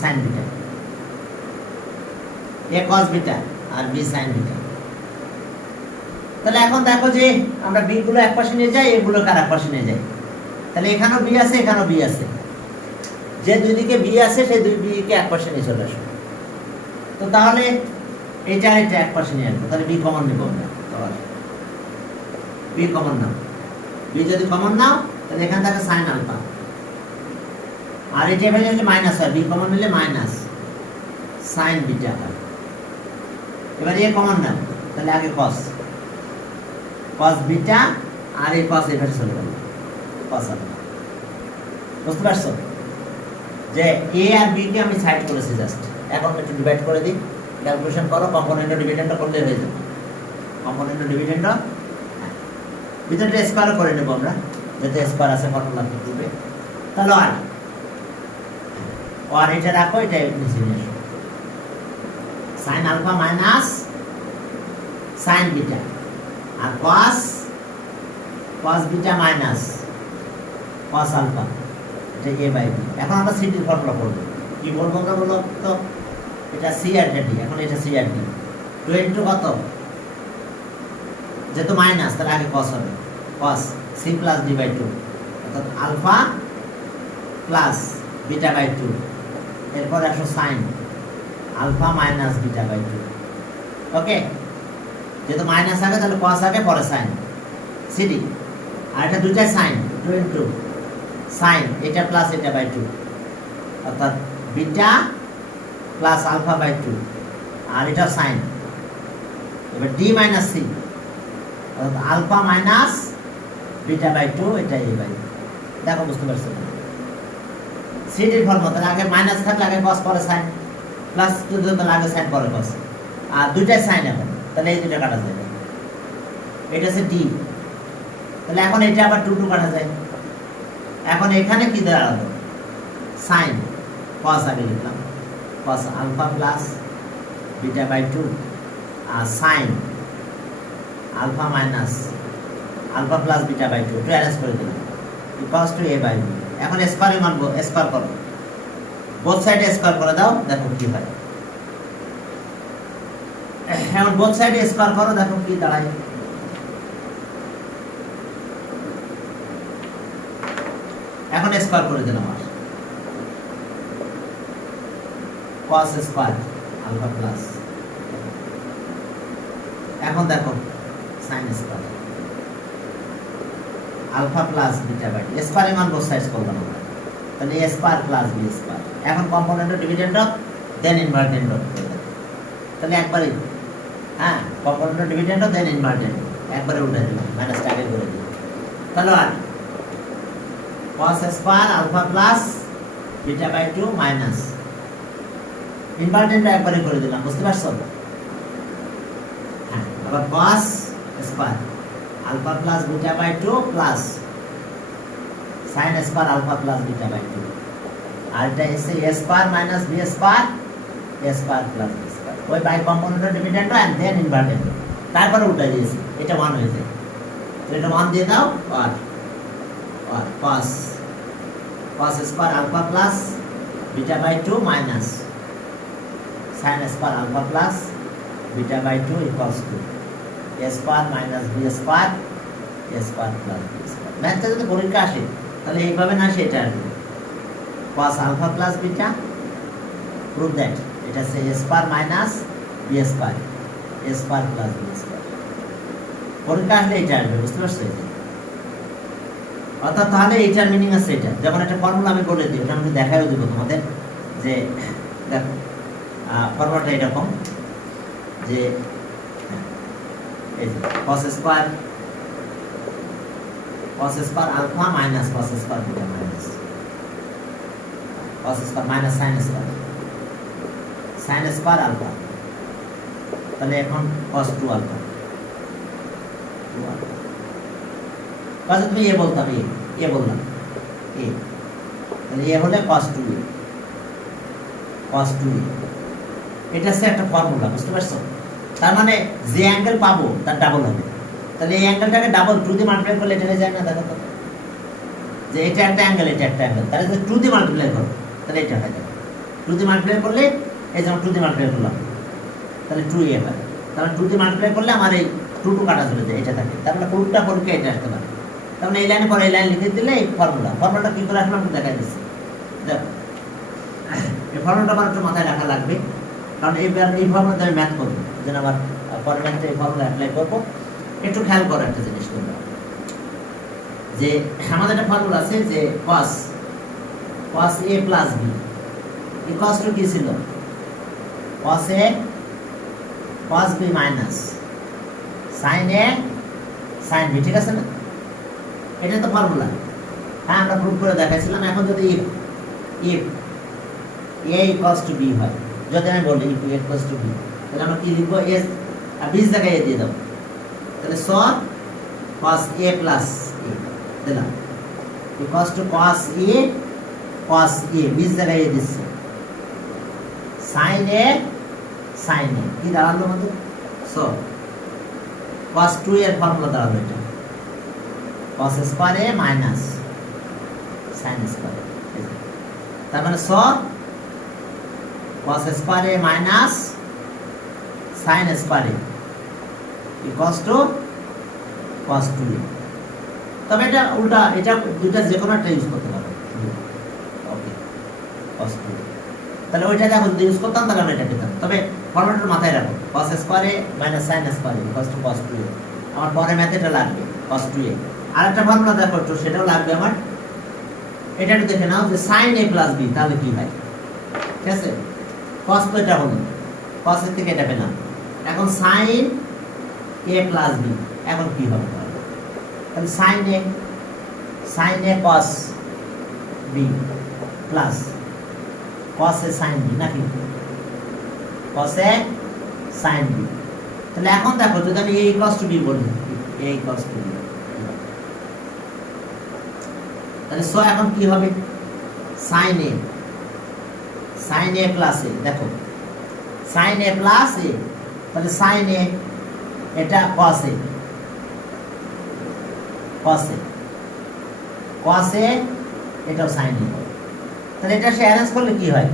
sin beta, a cos beta R b sin beta। তাহলে এখন দেখো যে আমরা b গুলো এক পাশে নিয়ে যাই, এগুলো কার এক পাশে নিয়ে যাই, তাহলে এখানেও b আছে, এখানেও b আছে, যে দুই দিকে b আছে সেই দুই b কে এক পাশে নিয়ে চলে আসো। তো তাহলে এটা এক পাশে নিয়ে আসবো, তাহলে b কমন নিব আমরা, তাহলে b কমন নাও, বি যদি কমন নাও তাহলে এখান থেকে সাইন আলফা, আর এটা এবার যদি মাইনাস হয়, বি কমন নিলে মাইনাস সাইন বিটা হয়। এবার এ কমন নাও তাহলে আগে কস, কস বিটা, আর এই কস এবার চলে গেল কস আলফা। বুঝতে পারছো যে এ আর বি কে আমি সাইড করেছি জাস্ট। এখন একটু ডিভাইড করে দিই, ক্যালকুলেশন করো, কম্পোনেন্ট ও ডিভিডেন্ড করলে হয়ে যাবে। কম্পোনেন্ট ও ডিভিডেন্ড ভিতরটা স্কয়ার করে নেব আমরা, যাতে স্কয়ার আছে ফর্মুলা দিবে। তাহলে আর এটা রাখো, এটা নিচে নিয়ে আসো, sine alpha minus sine beta, আর cos cos beta minus cos alpha, এটা এ বাই বি। এখন আমরা সিটির ফর্মুলা করবো, কি বলবো আমরা বলো তো, এটা সি আর ডি, এখন এটা সি আর ডি, 2 ইন্টু কত, যেহেতু মাইনাস তাহলে আগে কস হবে, cos C plus D by 2, অর্থাৎ আলফা প্লাস বিটা বাই 2, এরপর একশো sine alpha minus beta by 2। Okay, যেহেতু মাইনাস আগে তাহলে কস আগে পরে সাইন সিডি, আর এটা দুইটাই সাইন, 2 ইন্টু সাইন এটা প্লাস এটা বাই 2, অর্থাৎ বিটা প্লাস আলফা বাই 2, আর এটা সাইন। এবার ডি মাইনাস সি, অর্থাৎ আলফা মাইনাস বিটা বাই 2, এটা এ বাই। দেখো বুঝতে পারছো সিডির ফর্মুলা, তাহলে আগে মাইনাস থাকলে আগে কস পরে সাইন, প্লাস যদি তাহলে আগে সাইন পরে কস, আর দুইটাই সাইন এখন, তাহলে এই দুইটা কাটা যায়। এটা হচ্ছে ডি, তাহলে এখন এটা আবার 2 কাটা যায়। এখন এখানে কি দাঁড়ালো, সাইন কস আগে লিখলাম, cos alpha plus beta by 2, আর sine alpha minus alpha plus beta by 2, একটু অ্যারেঞ্জ করে দিলাম, equals to A by B. এখন স্কয়ারে মানবো, স্কয়ার করো, বোথ সাইডে স্কয়ার করে দাও, দেখো কি হয়। এখন বোথ সাইডে স্কয়ার করো, দেখো কি দাঁড়ায়। এখন স্কয়ার করে দিলাম, আর cos স্কয়ার আলফা প্লাস, এখন দেখো sin square alpha plus beta by, স্কয়ারে মান বোথ সাইডস করলাম আমরা, তাহলে a square plus b square. এখন component of dividend of then inverted of, তাহলে একবারে হ্যাঁ component of dividend of then inverted, একবারে উল্টে দিলাম, মাইনাস টাকে করে দিলাম। তাহলে আর cos square alpha plus beta by 2 minus ইনভার্টেন্টটা একবারে করে দিলাম, বুঝতে পারছো? হ্যাঁ, আবার cos square alpha plus beta by 2 plus sin square alpha plus beta by 2, আর এটা এসে a square minus b square a square plus b square, ওই by component of dividend and then inverted, তারপরে উল্টা দিয়েছি, এটা 1 হয়ে যায়, তো এটা 1 দিয়ে দাও, আর cos square alpha plus beta by 2 minus sin square alpha plus beta by 2 equals to a square minus b square a square plus b square. ম্যাথটা যদি পরীক্ষা আসে তাহলে এইভাবে না, সেটা আসবে cos alpha plus beta, prove that এটা হচ্ছে a square minus b square a square plus b square. পরীক্ষা আসলে এটা আসবে, বুঝতে পারছো? অর্থাৎ তাহলে এইটার মিনিং আছে এটা, যেমন একটা ফর্মুলা আমি বলে দিই, ওটা আমি দেখাইও দিব তোমাদের, যে দেখো ফর্মুলাটা এরকম, যে এই যে cos square alpha minus cos square beta minus cos square minus sin square alpha, তাহলে এখন cos 2 আলফা, কাজে তুমি এ বলতাম, এ বললাম এ, তাহলে এ হলে cos 2a, এটা হচ্ছে একটা ফর্মুলা, বুঝতে পারছো? তার মানে যে অ্যাঙ্গেল পাবো তার ডাবল হবে, তাহলে এই অ্যাঙ্গেলটাকে ডাবল 2 দিয়ে মাল্টিপ্লাই করলে এটা হয়ে যায় না? দেখো তো, যে এটা একটা অ্যাঙ্গেল, এটা একটা অ্যাঙ্গেল, তাহলে যদি 2 দিয়ে মাল্টিপ্লাই করো তাহলে এটা হয়ে যাবে, 2 দিয়ে মাল্টিপ্লাই করলে এই যেমন 2 দিয়ে মাল্টিপ্লাই করলাম তাহলে 2a হয়, তাহলে 2 দিয়ে মাল্টিপ্লাই করলে আমার এই 2 কাটা চলে যায়, এটা থাকে, তাহলে পুরোটা পরীক্ষা এটা আসতে পারে। তার মানে এই লাইনে পরে এই লাইন লিখে দিলে এই ফর্মুলাটা কি করে আসলে আমি দেখাই দিচ্ছি। দেখো এই ফর্মুলাটা আমার একটু মাথায় রাখা লাগবে, কারণ এই ফর্মুলাতে আমি ম্যাথ করবো, যেন আমার পরের ম্যাথে এই ফর্মুলা অ্যাপ্লাই করবো। একটু খেয়াল করো একটা জিনিস তোমরা, যে আমাদের একটা ফর্মুলা আছে যে cos a plus b equals to কি ছিল cos a cos b minus sin a sin b, ঠিক আছে না? এটা তো ফর্মুলা। হ্যাঁ, আমরা প্রুফ করে দেখাইছিলাম। এখন যদি if a equals to b হয়, যদি আমি বলি if a equals to b, তাহলে আমরা কি লিখবো? s আর b এর জায়গায় a দিয়ে দাও, তাহলে so cos a plus a দিলাম equals to cos a b এর জায়গায় a দিচ্ছি sin a কি দাঁড়ালো আমাদের? so cos 2 এর ফর্মুলা দাঁড়ালো এটা cos square a minus sin square a, তার মানে so cos square a minus sin square a equals to cos 2a। তবে এটা উল্টা, এটা দুইটা যে কোনো একটা ইউজ করতে পারো। ওকে, cos 2a, তাহলে ওইটা দেখো যদি ইউজ করতাম তাহলে আমরা এটা পেতাম। তবে ফর্মুলাটা মাথায় রাখো, cos square a minus sin square a equals to cos 2a। আমার পরে ম্যাথে এটা লাগবে cos 2a। আরেকটা ফর্মুলা দেখো একটু, সেটাও লাগবে আমার। এটা একটু দেখে নাও যে sin a plus b তাহলে কি হয়, ঠিক আছে? cos তো এটা হলো, cos এর থেকে এটা পেলাম। এখন sin a plus b এখন কি হবে? তাহলে sin a cos b plus cos a sin b, নাকি cos a sin b। তাহলে এখন দেখো যদি আমি a equals to b বলি, a equals to b, তাহলে সো এখন কি হবে? sin a plus a, দেখো sin a plus a, তাহলে sin a এটা cos a এটাও sin a, তাহলে এটা সে অ্যারেঞ্জ করলে কি হয়?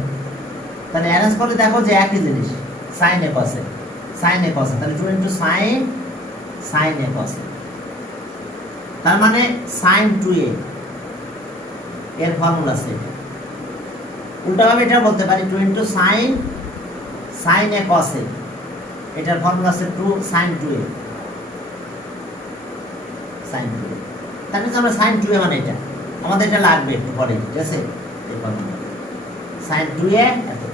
তাহলে অ্যারেঞ্জ করলে দেখো যে একই জিনিস sin a cos a, তাহলে 2 into sin a cos a, তার মানে sin 2a এর ফর্মুলা আছে। উল্টাভাবে এটা বলতে পারি 2 into sin a cos a, এটার ফর্মুলা আছে 2 sin 2a, তাহলে আমরা sin 2a মানে এটা আমাদের এটা লাগবে একটু পরে, ঠিক আছে? এই ফর্মুলা sin 2a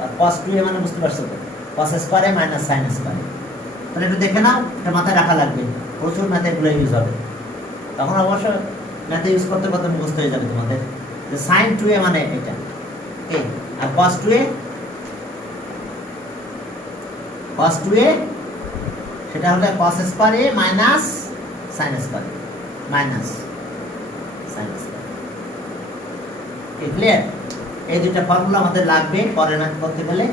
আর cos 2a মানে বুঝতে পারছো তো, cos square a minus sin square a। তাহলে একটু দেখে নাও, এটা মাথায় রাখা লাগবে, প্রচুর ম্যাথে এগুলো ইউজ হবে। তখন অবশ্য ম্যাথে ইউজ করতে করতে মুখস্থ হয়ে যাবে তোমাদের যে sin 2a মানে এটা, ওকে? আর cos 2a সেটা হলো cos square a minus sin square a minus sin square. কি ক্লিয়ার? এই দুইটা ফর্মুলা আমাদের লাগবে পরের ম্যাথ করতে গেলে,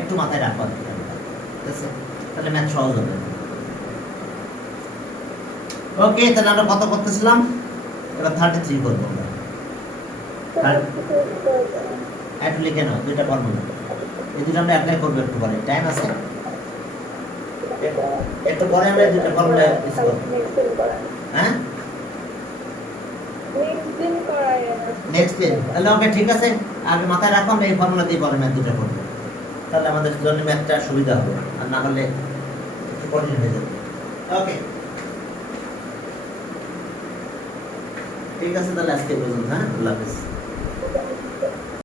একটু মাথায় রাখতে হবে, ঠিক আছে? তাহলে ম্যাথ সহজ হবে। ওকে, তাহলে আমরা কত করতেছিলাম? এবার 33 করব আমরা। একটু লিখে নাও দুইটা ফর্মুলা, এই দুটো আমরা অ্যাপ্লাই করব একটু পরে, টাইম আছে একটু পরে আমরা দুইটা ফর্মুলা ইউজ করব। হ্যাঁ, নেক্সট দিন। তাহলে ওকে, ঠিক আছে, আগে মাথায় রাখো আমরা এই ফর্মুলা দিয়ে পরে ম্যাথ দুটো করব, তাহলে আমাদের জন্য ম্যাথটা সুবিধা হবে, আর না হলে একটু কঠিন হয়ে যাবে। ওকে, ঠিক আছে, তাহলে আজকে পর্যন্ত। হ্যাঁ, আল্লাহ হাফেজ।